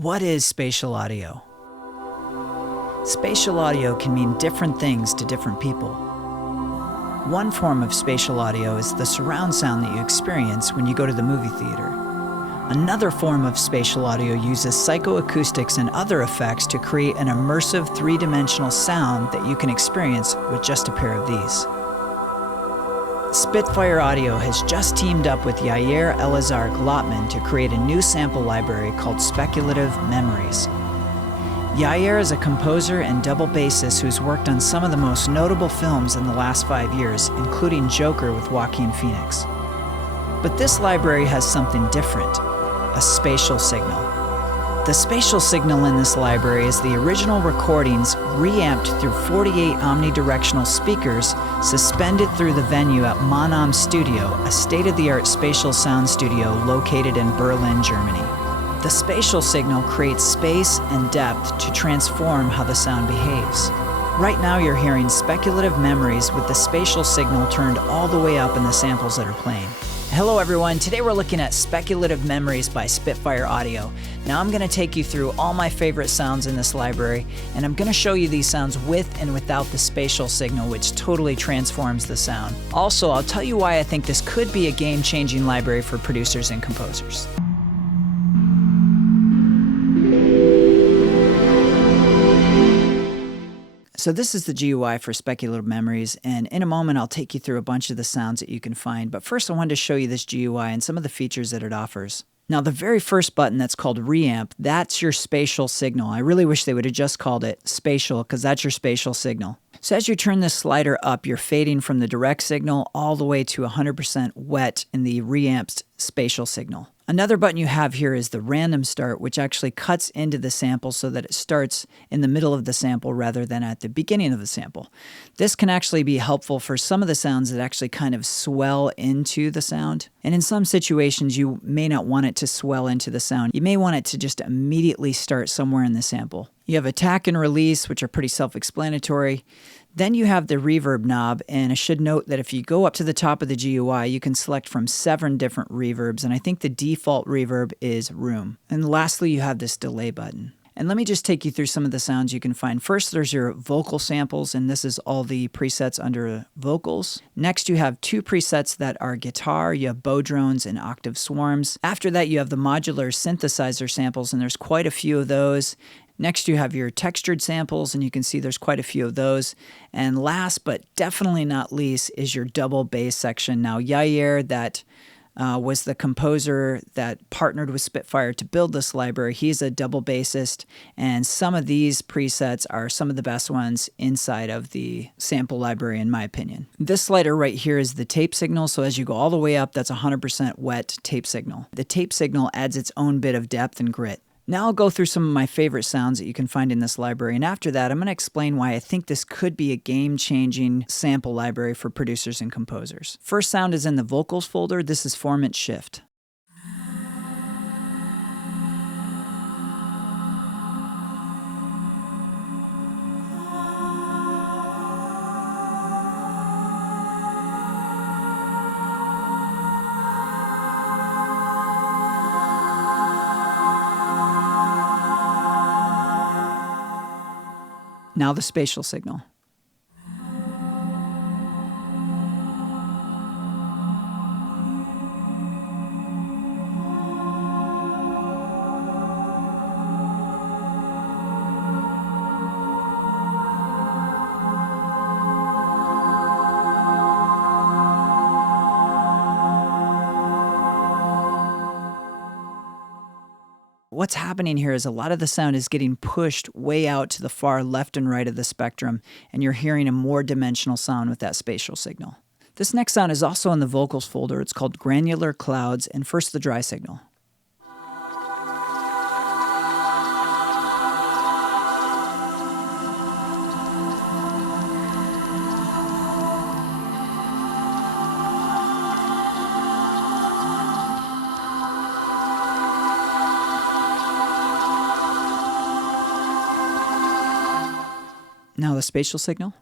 What is spatial audio? Spatial audio can mean different things to different people. One form of spatial audio is the surround sound that you experience when you go to the movie theater. Another form of spatial audio uses psychoacoustics and other effects to create an immersive three-dimensional sound that you can experience with just a pair of these. Spitfire Audio has just teamed up with Yair Elazar Glotman to create a new sample library called Speculative Memories. Yair is a composer and double bassist who's worked on some of the most notable films in the last 5 years, including Joker with Joaquin Phoenix. But this library has something different, a spatial signal. The spatial signal in this library is the original recordings reamped through 48 omnidirectional speakers suspended through the venue at MONOM Studio, a state-of-the-art spatial sound studio located in Berlin, Germany. The spatial signal creates space and depth to transform how the sound behaves. Right now you're hearing Speculative Memories with the spatial signal turned all the way up in the samples that are playing. Hello everyone, today we're looking at Speculative Memories by Spitfire Audio. Now I'm going to take you through all my favorite sounds in this library, and I'm going to show you these sounds with and without the spatial signal, which totally transforms the sound. Also, I'll tell you why I think this could be a game-changing library for producers and composers. So this is the GUI for Speculative Memories, and in a moment I'll take you through a bunch of the sounds that you can find. But first I wanted to show you this GUI and some of the features that it offers. Now the very first button that's called Reamp, that's your spatial signal. I really wish they would have just called it Spatial, because that's your spatial signal. So as you turn this slider up, you're fading from the direct signal all the way to 100% wet in the reamped spatial signal. Another button you have here is the random start, which actually cuts into the sample so that it starts in the middle of the sample rather than at the beginning of the sample. This can actually be helpful for some of the sounds that actually kind of swell into the sound. And in some situations, you may not want it to swell into the sound. You may want it to just immediately start somewhere in the sample. You have attack and release, which are pretty self-explanatory. Then you have the reverb knob, and I should note that if you go up to the top of the GUI, you can select from 7 different reverbs, and I think the default reverb is room. And lastly, you have this delay button. And let me just take you through some of the sounds you can find. First, there's your vocal samples, and this is all the presets under vocals. Next, you have 2 presets that are guitar. You have bow drones and octave swarms. After that, you have the modular synthesizer samples, and there's quite a few of those. Next, you have your textured samples, and you can see there's quite a few of those. And last, but definitely not least, is your double bass section. Now, Yair, that was the composer that partnered with Spitfire to build this library. He's a double bassist, and some of these presets are some of the best ones inside of the sample library, in my opinion. This slider right here is the tape signal, so as you go all the way up, that's 100% wet tape signal. The tape signal adds its own bit of depth and grit. Now I'll go through some of my favorite sounds that you can find in this library, and after that I'm going to explain why I think this could be a game-changing sample library for producers and composers. First sound is in the vocals folder. This is Formant Shift. Now the spatial signal. What's happening here is a lot of the sound is getting pushed way out to the far left and right of the spectrum, and you're hearing a more dimensional sound with that spatial signal. This next sound is also in the vocals folder. It's called Granular Clouds, and first the dry signal. Now the spatial signal.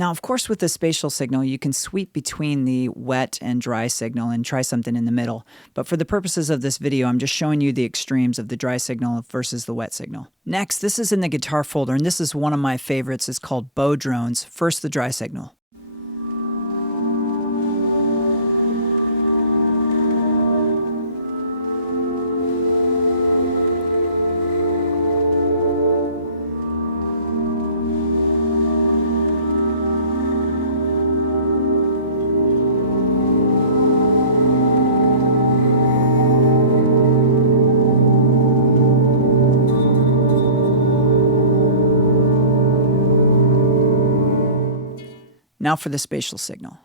Now, of course, with the spatial signal, you can sweep between the wet and dry signal and try something in the middle. But for the purposes of this video, I'm just showing you the extremes of the dry signal versus the wet signal. Next, this is in the guitar folder, and this is one of my favorites. It's called Bow Drones. First, the dry signal. Now for the spatial signal.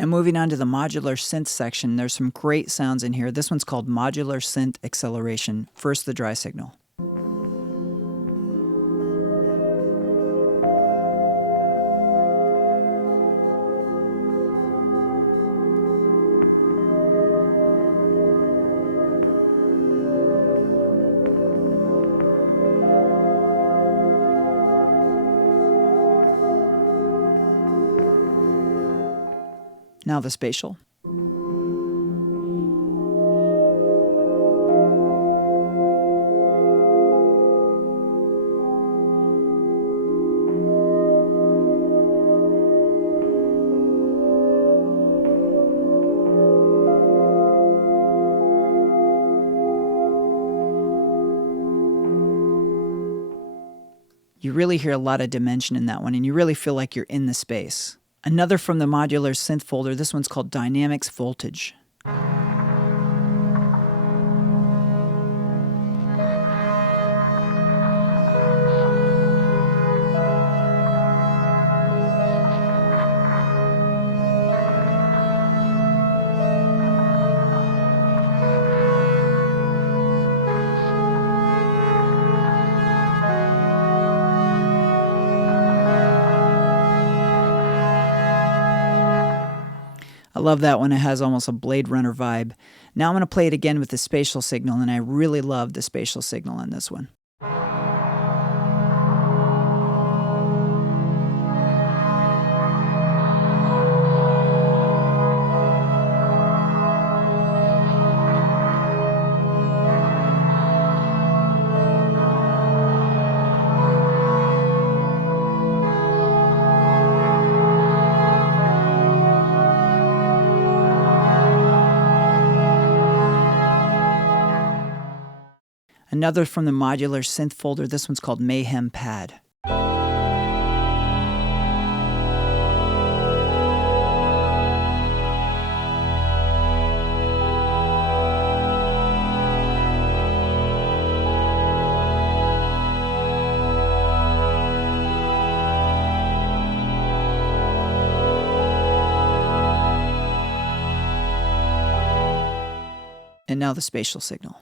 Now moving on to the Modular Synth section, there's some great sounds in here. This one's called Modular Synth Acceleration. First, the dry signal. Now the spatial. You really hear a lot of dimension in that one, and you really feel like you're in the space. Another from the Modular Synth folder, this one's called Dynamics Voltage. I love that one. It has almost a Blade Runner vibe. Now I'm going to play it again with the spatial signal, and I really love the spatial signal on this one. Another from the Modular Synth folder, this one's called Mayhem Pad. And now the spatial signal.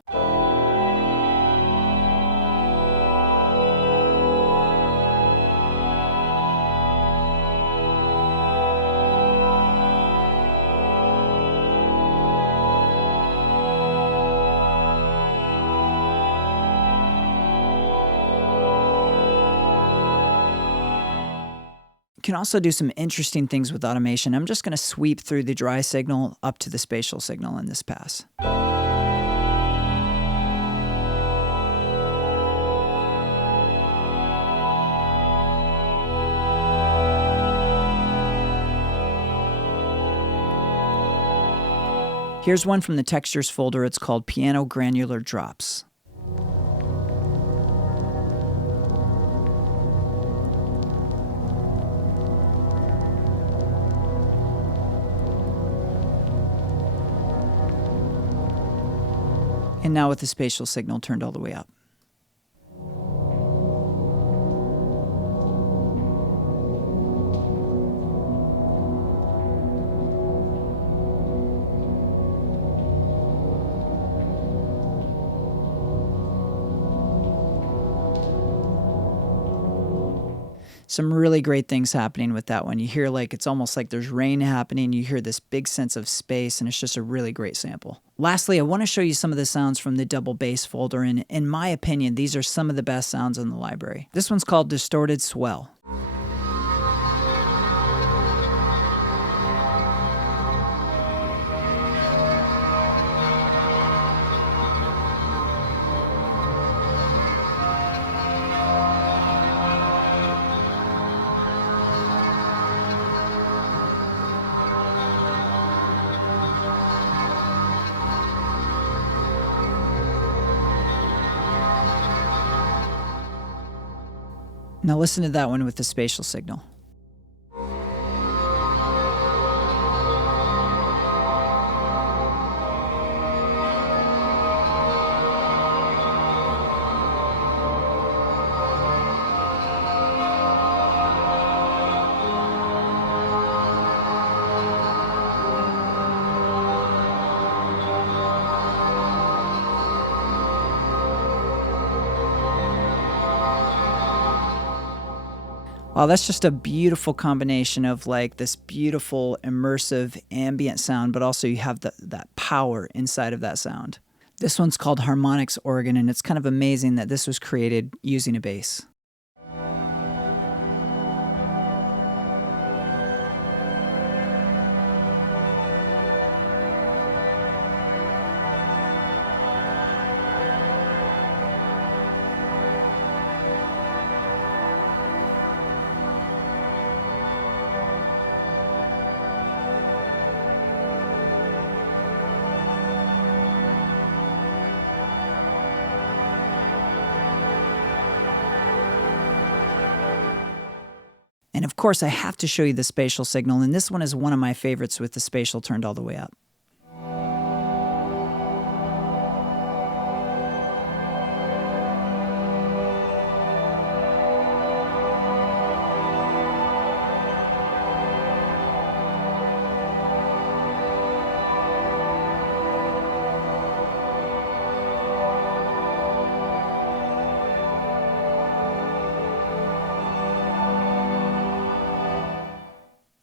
You can also do some interesting things with automation. I'm just going to sweep through the dry signal up to the spatial signal in this pass. Here's one from the Textures folder. It's called Piano Granular Drops. And now with the spatial signal turned all the way up. Some really great things happening with that one. You hear like it's almost like there's rain happening. You hear this big sense of space, and it's just a really great sample. Lastly, I want to show you some of the sounds from the double bass folder, and in my opinion, these are some of the best sounds in the library. This one's called Distorted Swell. Now listen to that one with the spatial signal. Wow, that's just a beautiful combination of like this beautiful immersive ambient sound, but also you have that power inside of that sound. This one's called Harmonics organ, and it's kind of amazing that this was created using a bass. And of course, I have to show you the spatial signal, and this one is one of my favorites with the spatial turned all the way up.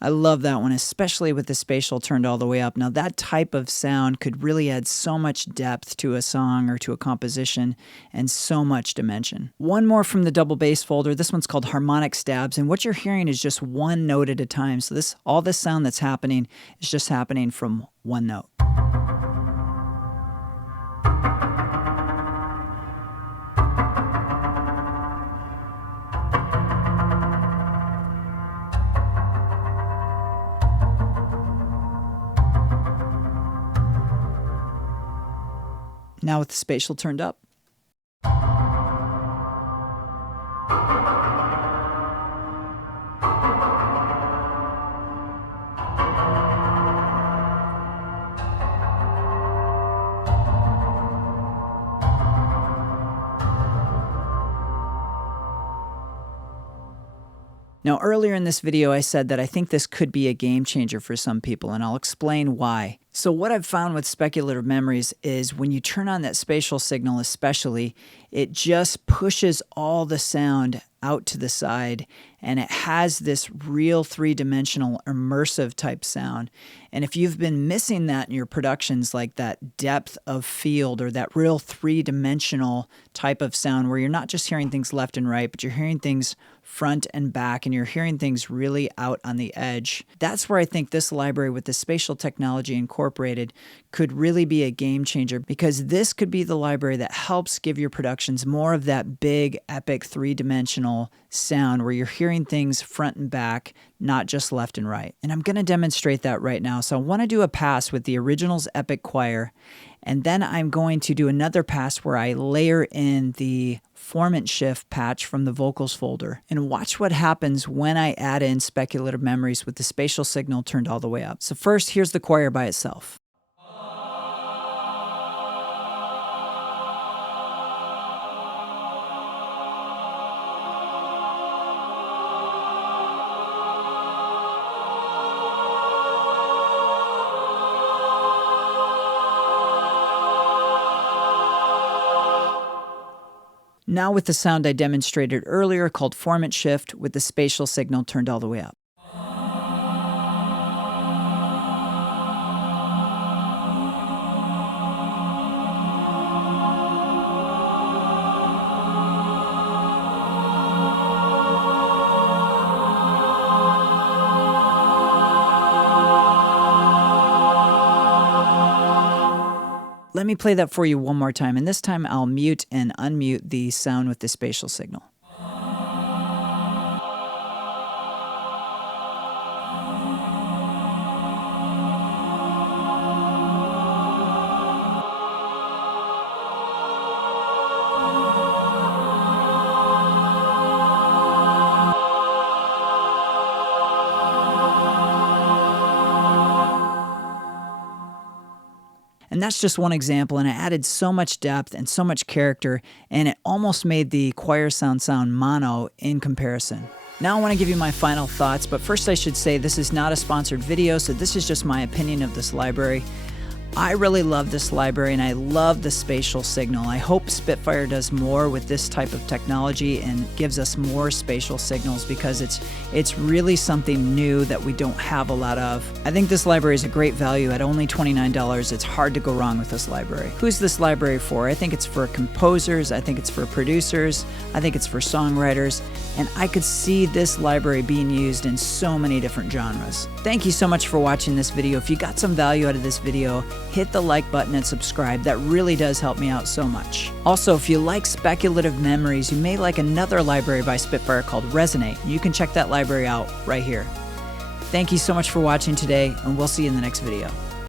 I love that one, especially with the spatial turned all the way up. Now that type of sound could really add so much depth to a song or to a composition and so much dimension. One more from the double bass folder. This one's called Harmonic Stabs, and what you're hearing is just one note at a time. So all this sound that's happening is just happening from one note. Now with the spatial turned up. Now, earlier in this video, I said that I think this could be a game changer for some people, and I'll explain why. So what I've found with Speculative Memories is when you turn on that spatial signal especially, it just pushes all the sound out to the side, and it has this real three-dimensional immersive type sound. And if you've been missing that in your productions, like that depth of field or that real three-dimensional type of sound where you're not just hearing things left and right, but you're hearing things front and back, and you're hearing things really out on the edge. That's where I think this library with the spatial technology incorporated could really be a game changer, because this could be the library that helps give your productions more of that big, epic, three-dimensional sound where you're hearing things front and back, not just left and right. And I'm going to demonstrate that right now. So I want to do a pass with the Originals Epic Choir, and then I'm going to do another pass where I layer in the formant shift patch from the vocals folder, and watch what happens when I add in Speculative Memories with the spatial signal turned all the way up. So first, here's the choir by itself. Now with the sound I demonstrated earlier called formant shift with the spatial signal turned all the way up. Let me play that for you one more time, and this time I'll mute and unmute the sound with the spatial signal. And that's just one example, and I added so much depth and so much character, and it almost made the choir sound mono in comparison. Now I want to give you my final thoughts, but first I should say this is not a sponsored video, so this is just my opinion of this library. I really love this library, and I love the spatial signal. I hope Spitfire does more with this type of technology and gives us more spatial signals, because it's really something new that we don't have a lot of. I think this library is a great value at only $29. It's hard to go wrong with this library. Who's this library for? I think it's for composers, I think it's for producers, I think it's for songwriters, and I could see this library being used in so many different genres. Thank you so much for watching this video. If you got some value out of this video, hit the like button and subscribe. That really does help me out so much. Also, if you like Speculative Memories, you may like another library by Spitfire called Resonate. You can check that library out right here. Thank you so much for watching today, and we'll see you in the next video.